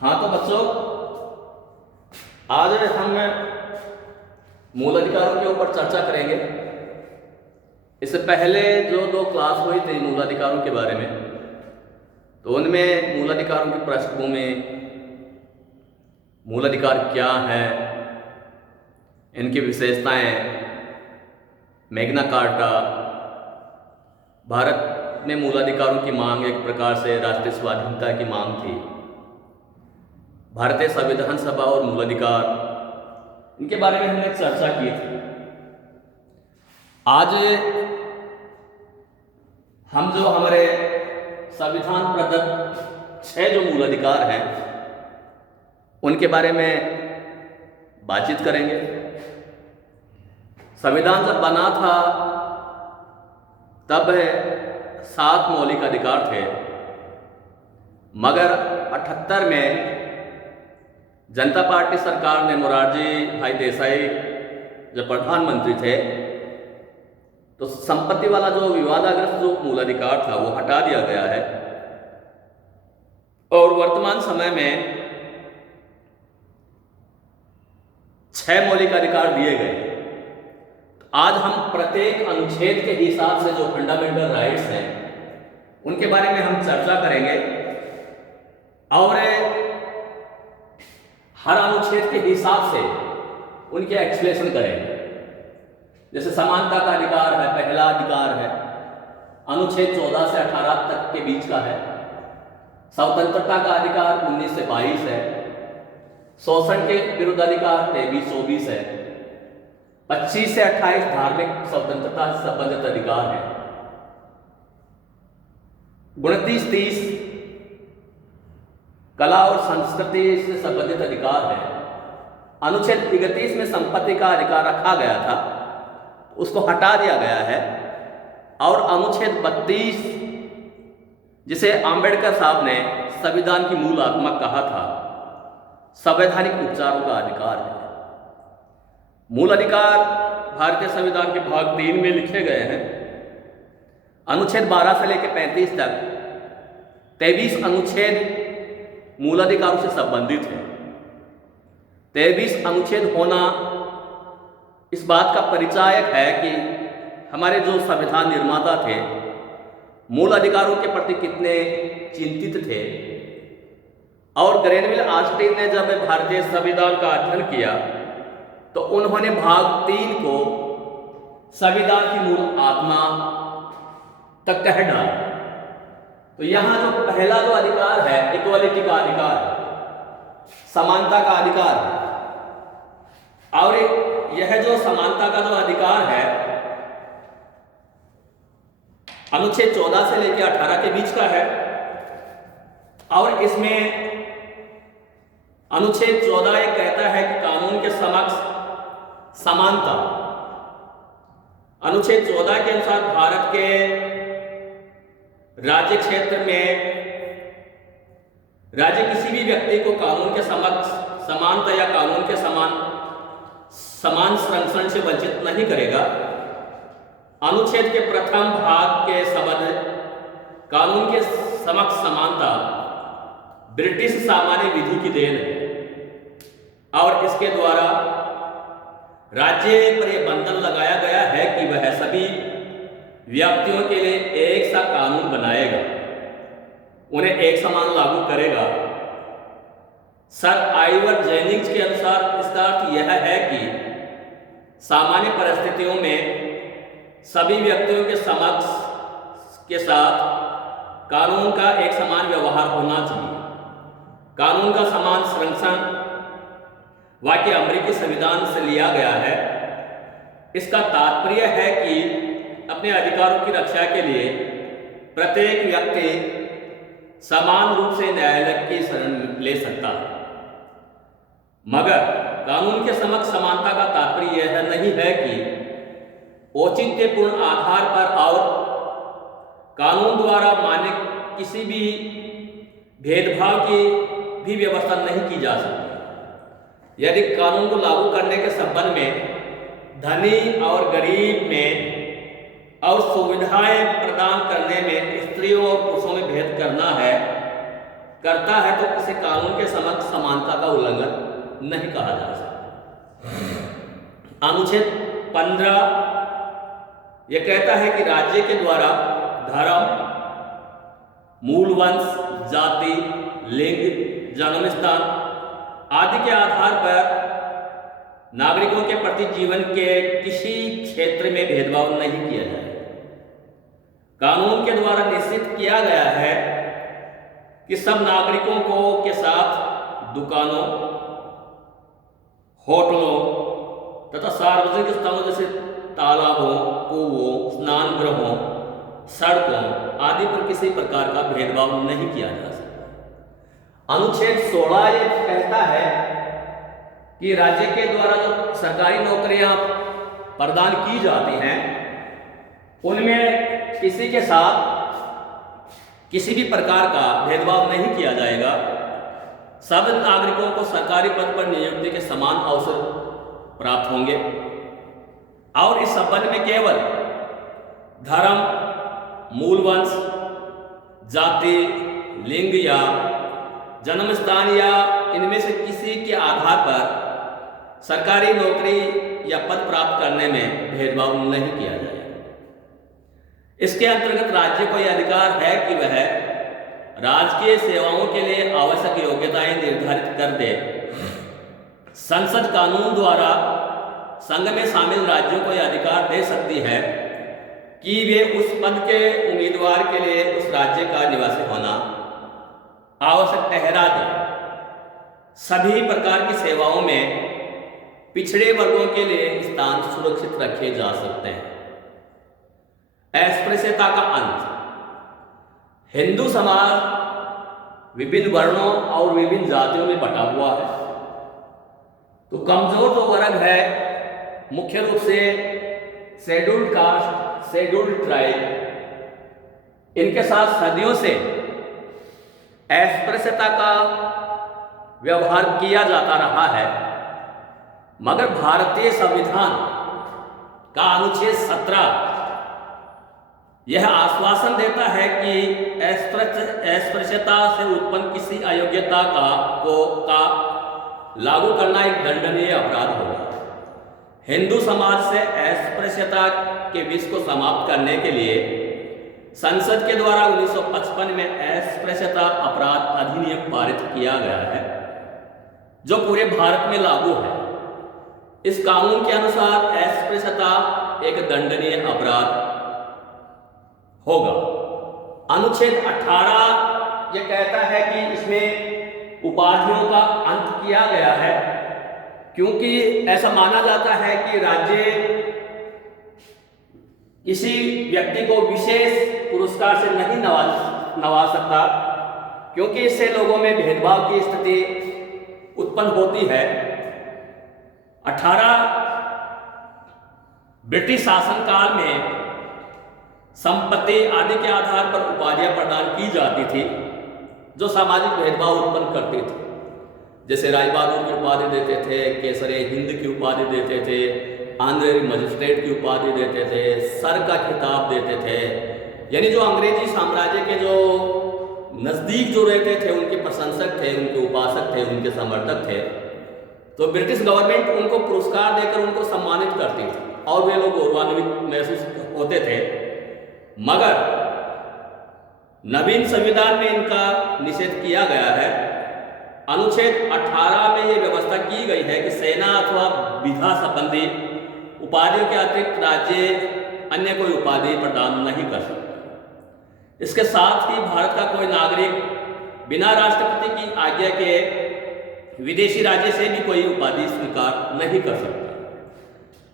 हाँ तो बच्चों, आज हम मूल अधिकारों के ऊपर चर्चा करेंगे। इससे पहले जो दो क्लास हुई थी मूल अधिकारों के बारे में, तो उनमें मूल अधिकारों की पृष्ठभूमि, मूल अधिकार क्या है, इनकी विशेषताएं, मैग्ना कार्टा, भारत में मूल अधिकारों की मांग एक प्रकार से राष्ट्रीय स्वाधीनता की मांग थी, भारतीय संविधान सभा और मूल अधिकार, इनके बारे में हमने चर्चा की थी। आज हम जो हमारे संविधान प्रदत्त 6 जो मूल अधिकार हैं उनके बारे में बातचीत करेंगे। संविधान जब बना था तब 7 मौलिक अधिकार थे, मगर 78 में जनता पार्टी सरकार ने मोरारजी भाई देसाई जब प्रधानमंत्री थे तो संपत्ति वाला जो विवादाग्रस्त जो मूल अधिकार था वो हटा दिया गया है और वर्तमान समय में 6 मौलिक अधिकार दिए गए। तो आज हम प्रत्येक अनुच्छेद के हिसाब से जो फंडामेंटल राइट्स हैं उनके बारे में हम चर्चा करेंगे और हर अनुच्छेद के हिसाब से उनके एक्सप्लेनेशन करेंगे। जैसे समानता का अधिकार है, पहला अधिकार है, अनुच्छेद 14 से 18 तक के बीच का है। स्वतंत्रता का अधिकार 19 से 22 है। शोषण के विरुद्ध अधिकार 23-24 है। 25 से 28 धार्मिक स्वतंत्रता से संबंधित अधिकार है। 29-30 कला और संस्कृति से संबंधित अधिकार है। अनुच्छेद 31 में संपत्ति का अधिकार रखा गया था, उसको हटा दिया गया है। और अनुच्छेद 32 जिसे अंबेडकर साहब ने संविधान की मूल आत्मा कहा था, संवैधानिक उपचारों का अधिकार है। मूल अधिकार भारतीय संविधान के भाग 3 में लिखे गए हैं। अनुच्छेद 12 से लेकर 35 तक 23 अनुच्छेद मूल अधिकारों से संबंधित है। 23 अनुच्छेद होना इस बात का परिचायक है कि हमारे जो संविधान निर्माता थे मूल अधिकारों के प्रति कितने चिंतित थे। और ग्रेनविल ऑस्टिन ने जब भारतीय संविधान का अध्ययन किया तो उन्होंने भाग 3 को संविधान की मूल आत्मा तक कह डाला। तो यहाँ जो पहला जो अधिकार है, इक्वालिटी का अधिकार है, समानता का अधिकार है। और यह जो समानता का जो अधिकार है अनुच्छेद 14 से लेकर 18 के बीच का है। और इसमें अनुच्छेद 14 ये कहता है कि कानून के समक्ष समानता। अनुच्छेद 14 के अनुसार भारत के राज्य क्षेत्र में राज्य किसी भी व्यक्ति को कानून के समक्ष समानता या कानून के समान संरक्षण से वंचित नहीं करेगा। अनुच्छेद के प्रथम भाग के शब्द कानून के समक्ष समानता ब्रिटिश सामान्य विधि की देन है और इसके द्वारा राज्य पर यह बंधन लगाया गया है कि वह सभी व्यक्तियों के लिए एक सा कानून बनाएगा, उन्हें एक समान लागू करेगा। सर आइवर जेनिंग्स के अनुसार इसका अर्थ यह है कि सामान्य परिस्थितियों में सभी व्यक्तियों के समक्ष के साथ कानून का एक समान व्यवहार होना चाहिए। कानून का समान संरक्षण वाक्य अमेरिकी संविधान से लिया गया है। इसका तात्पर्य है कि अपने अधिकारों की रक्षा के लिए प्रत्येक व्यक्ति समान रूप से न्यायालय की शरण ले सकता है। मगर कानून के समक्ष समानता का तात्पर्य यह नहीं है कि औचित्यपूर्ण आधार पर और कानून द्वारा मान्य किसी भी भेदभाव की भी व्यवस्था नहीं की जा सकती। यदि कानून को लागू करने के संबंध में धनी और गरीब में और सुविधाएं प्रदान करने में स्त्रियों और पुरुषों में भेद करना है, करता है तो इसे कानून के समक्ष समानता का उल्लंघन नहीं कहा जा सकता। अनुच्छेद 15 यह कहता है कि राज्य के द्वारा धर्म, मूल वंश, जाति, लिंग, जन्म स्थान आदि के आधार पर नागरिकों के प्रति जीवन के किसी क्षेत्र में भेदभाव नहीं किया जाएगा। कानून के द्वारा निश्चित किया गया है कि सब नागरिकों को के साथ दुकानों, होटलों तथा सार्वजनिक स्थलों जैसे तालाबों, कुओं, स्नान गृहों, सड़कों आदि पर किसी प्रकार का भेदभाव नहीं किया जा सकता। अनुच्छेद 16 ये कहता है कि राज्य के द्वारा जो सरकारी नौकरियां प्रदान की जाती हैं उनमें किसी के साथ किसी भी प्रकार का भेदभाव नहीं किया जाएगा। सब नागरिकों को सरकारी पद पर नियुक्ति के समान अवसर प्राप्त होंगे और इस संबंध में केवल धर्म, मूल वंश, जाति, लिंग या जन्म स्थान या इनमें से किसी के आधार पर सरकारी नौकरी या पद प्राप्त करने में भेदभाव नहीं किया जाएगा। इसके अंतर्गत राज्य को यह अधिकार है कि वह राजकीय सेवाओं के लिए आवश्यक योग्यताएं निर्धारित कर दे। संसद कानून द्वारा संघ में शामिल राज्यों को यह अधिकार दे सकती है कि वे उस पद के उम्मीदवार के लिए उस राज्य का निवासी होना आवश्यक ठहरा दें। सभी प्रकार की सेवाओं में पिछड़े वर्गों के लिए स्थान सुरक्षित रखे जा सकते हैं। अस्पृश्यता का अंत। हिंदू समाज विभिन्न वर्णों और विभिन्न जातियों में बटा हुआ है। तो कमजोर जो वर्ग है मुख्य रूप से शेड्यूल्ड कास्ट, शेड्यूल्ड ट्राइब, इनके साथ सदियों से अस्पृश्यता का व्यवहार किया जाता रहा है। मगर भारतीय संविधान का अनुच्छेद 17 यह आश्वासन देता है कि अस्पृश्यता से उत्पन्न किसी अयोग्यता का लागू करना एक दंडनीय अपराध होगा। हिंदू समाज से अस्पृश्यता के विष को समाप्त करने के लिए संसद के द्वारा 1955 में अस्पृश्यता अपराध अधिनियम पारित किया गया है, जो पूरे भारत में लागू है। इस कानून के अनुसार अस्पृश्यता एक दंडनीय अपराध होगा। अनुच्छेद 18 यह कहता है कि इसमें उपाधियों का अंत किया गया है, क्योंकि ऐसा माना जाता है कि राज्य किसी व्यक्ति को विशेष पुरस्कार से नहीं नवाज सकता, क्योंकि इससे लोगों में भेदभाव की स्थिति उत्पन्न होती है। 18 ब्रिटिश शासनकाल में संपत्ति आदि के आधार पर उपाधियां प्रदान की जाती थी जो सामाजिक भेदभाव उत्पन्न करती थी। जैसे राय बहादुर की उपाधि देते थे, केसरे हिंद की उपाधि देते थे, ऑनरेरी मजिस्ट्रेट की उपाधि देते थे, सर का खिताब देते थे। यानी जो अंग्रेजी साम्राज्य के जो नज़दीक जो रहते थे उनके प्रशंसक थे, उनके उपासक थे, उनके समर्थक थे, तो ब्रिटिश गवर्नमेंट उनको पुरस्कार देकर उनको सम्मानित करती थी और वे लोग गौरवान्वित महसूस होते थे। मगर नवीन संविधान में इनका निषेध किया गया है। अनुच्छेद 18 में यह व्यवस्था की गई है कि सेना अथवा विधा संबंधी उपाधियों के अतिरिक्त राज्य अन्य कोई उपाधि प्रदान नहीं कर सकता। इसके साथ ही भारत का कोई नागरिक बिना राष्ट्रपति की आज्ञा के विदेशी राज्य से भी कोई उपाधि स्वीकार नहीं कर सकता।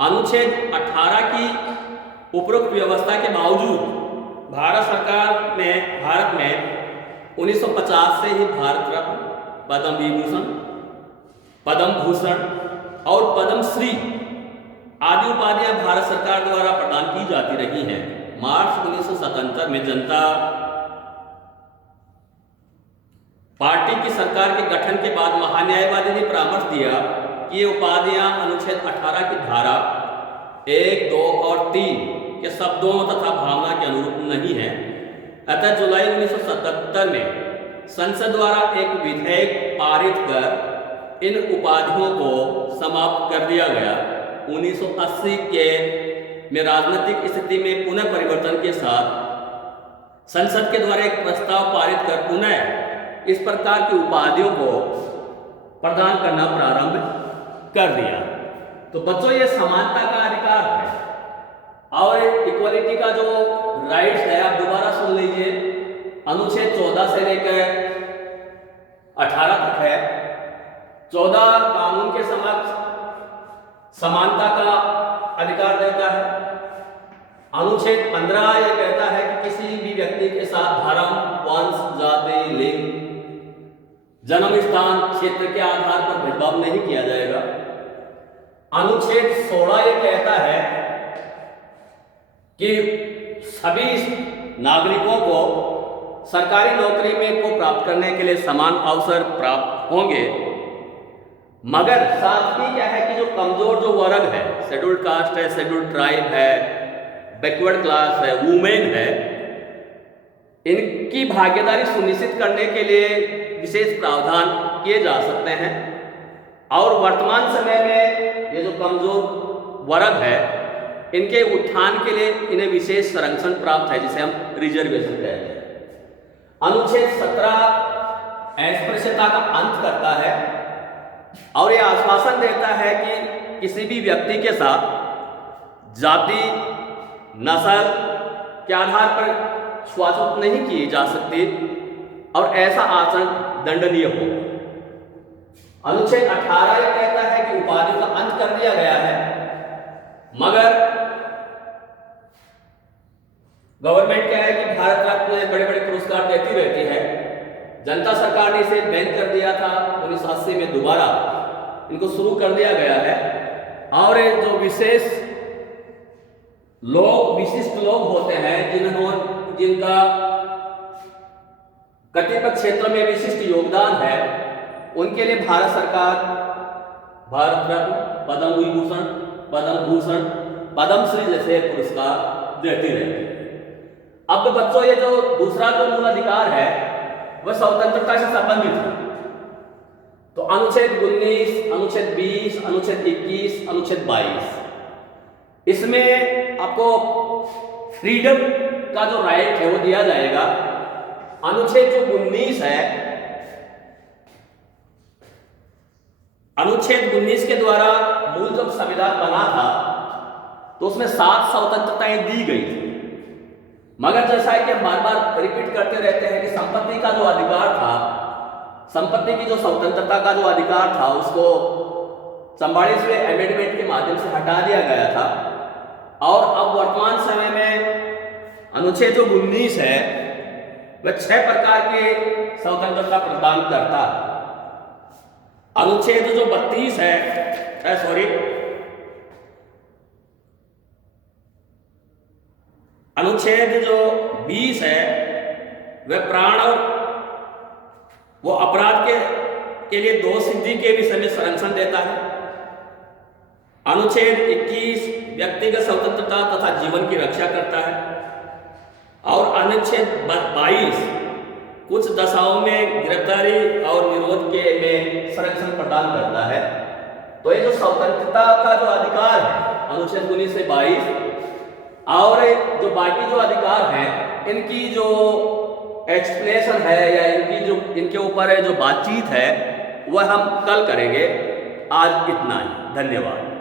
अनुच्छेद 18 की उपरोक्त व्यवस्था के बावजूद भारत में 1950 से ही भारत रत्न, पद्म विभूषण, पद्म भूषण और पद्म श्री आदि उपाधियां भारत सरकार द्वारा प्रदान की जाती रही हैं। मार्च 1977 में जनता पार्टी की सरकार के गठन के बाद महान्यायवादी ने परामर्श दिया कि ये उपाधियां अनुच्छेद 18 की धारा 1, 2 और 3 के शब्दों तथा भावना के अनुरूप नहीं है। अतः जुलाई 1977 में संसद द्वारा एक विधेयक पारित कर इन उपाधियों को समाप्त कर दिया गया। 1980 के में राजनीतिक स्थिति में पुनः परिवर्तन के साथ संसद के द्वारा एक प्रस्ताव पारित कर पुनः इस प्रकार की उपाधियों को प्रदान करना प्रारंभ कर दिया। तो बच्चों, ये समानता का अधिकार है और इक्वलिटी का जो राइट्स है, आप दोबारा सुन लीजिए, अनुच्छेद 14 से लेकर 18 तक है। 14 कानून के समक्ष समानता का अधिकार देता है। अनुच्छेद 15 यह कहता है कि किसी भी व्यक्ति के साथ धर्म, वंश, जाति, लिंग, जन्म स्थान, क्षेत्र के आधार पर भेदभाव नहीं किया जाएगा। अनुच्छेद 16 यह कहता है कि सभी नागरिकों को सरकारी नौकरी में को प्राप्त करने के लिए समान अवसर प्राप्त होंगे, मगर साथ ही क्या है कि जो कमजोर जो वर्ग है, शेड्यूल्ड कास्ट है, शेड्यूल्ड ट्राइब है, बैकवर्ड क्लास है, वुमेन है, इनकी भागीदारी सुनिश्चित करने के लिए विशेष प्रावधान किए जा सकते हैं। और वर्तमान समय में ये जो कमजोर वर्ग है, इनके उत्थान के लिए इन्हें विशेष संरक्षण प्राप्त है, जिसे हम रिजर्वेशन कहते हैं। अनुच्छेद 17 अस्पृश्यता का अंत करता है और यह आश्वासन देता है कि किसी भी व्यक्ति के साथ जाति, नस्ल के आधार पर छुआछूत नहीं की जा सकती और ऐसा आचरण दंडनीय हो। अनुच्छेद 18 यह कहता है कि उपाधियों का अंत कर दिया गया है, मगर गवर्नमेंट क्या है कि भारत रत्न में बड़े बड़े पुरस्कार देती रहती है। जनता सरकार ने इसे बैन कर दिया था 1980 में, दोबारा इनको शुरू कर दिया गया है। और जो विशेष लोग, विशिष्ट लोग होते हैं जिनका कतिपय क्षेत्रों में विशिष्ट योगदान है, उनके लिए भारत सरकार भारत रत्न, पद्म विभूषण, पद्म भूषण, पद्मश्री जैसे पुरस्कार देती रहती है। अब बच्चों, ये जो दूसरा जो मूल अधिकार है वह स्वतंत्रता से संबंधित है। तो अनुच्छेद 19, अनुच्छेद 20, अनुच्छेद 21, अनुच्छेद 22, इसमें आपको फ्रीडम का जो राइट है वो दिया जाएगा। अनुच्छेद जो 19 है, अनुच्छेद 19 के द्वारा मूल जब संविधान बना था तो उसमें 7 स्वतंत्रताएं दी गई थी, मगर जैसा है कि हम बार बार रिपीट करते रहते हैं कि संपत्ति का जो अधिकार था, संपत्ति की जो स्वतंत्रता का जो अधिकार था, उसको 44वें अमेंडमेंट के माध्यम से हटा दिया गया था। और अब वर्तमान समय में अनुच्छेद जो 19 है वह 6 प्रकार के स्वतंत्रता प्रदान करता है। अनुच्छेद जो 32 है, अनुच्छेद जो 20 है वह प्राण और वो अपराध के लिए दोष सिद्धि के विषय में संरक्षण देता है। अनुच्छेद 21 व्यक्तिगत स्वतंत्रता तथा जीवन की रक्षा करता है। और अनुच्छेद 22 कुछ दशाओं में गिरफ्तारी और निरोध के में संरक्षण प्रदान करता है। तो ये जो स्वतंत्रता का जो अधिकार है अनुच्छेद 19 से 22 और जो बाकी जो अधिकार हैं, इनकी जो एक्सप्लेनेशन है या इनके ऊपर जो बातचीत है वह हम कल करेंगे। आज इतना ही, धन्यवाद।